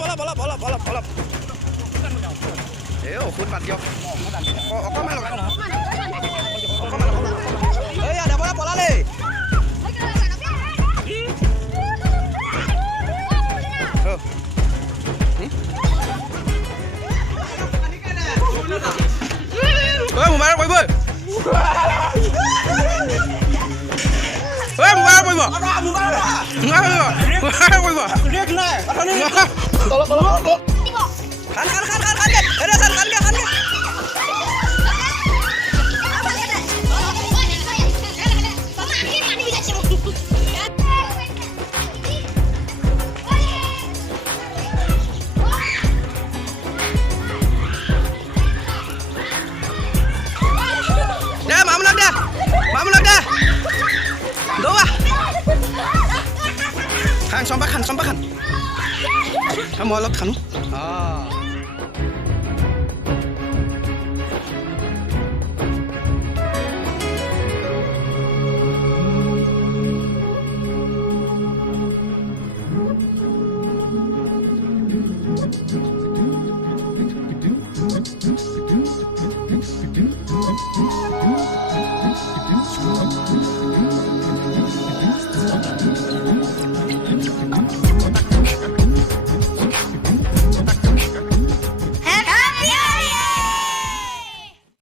অলপ এই ঔষধ বাদ দিয়ক অকণমান এই আদাবৰা পলালে মোবাইল কৰিব খান মই অলপ খানো Thank you.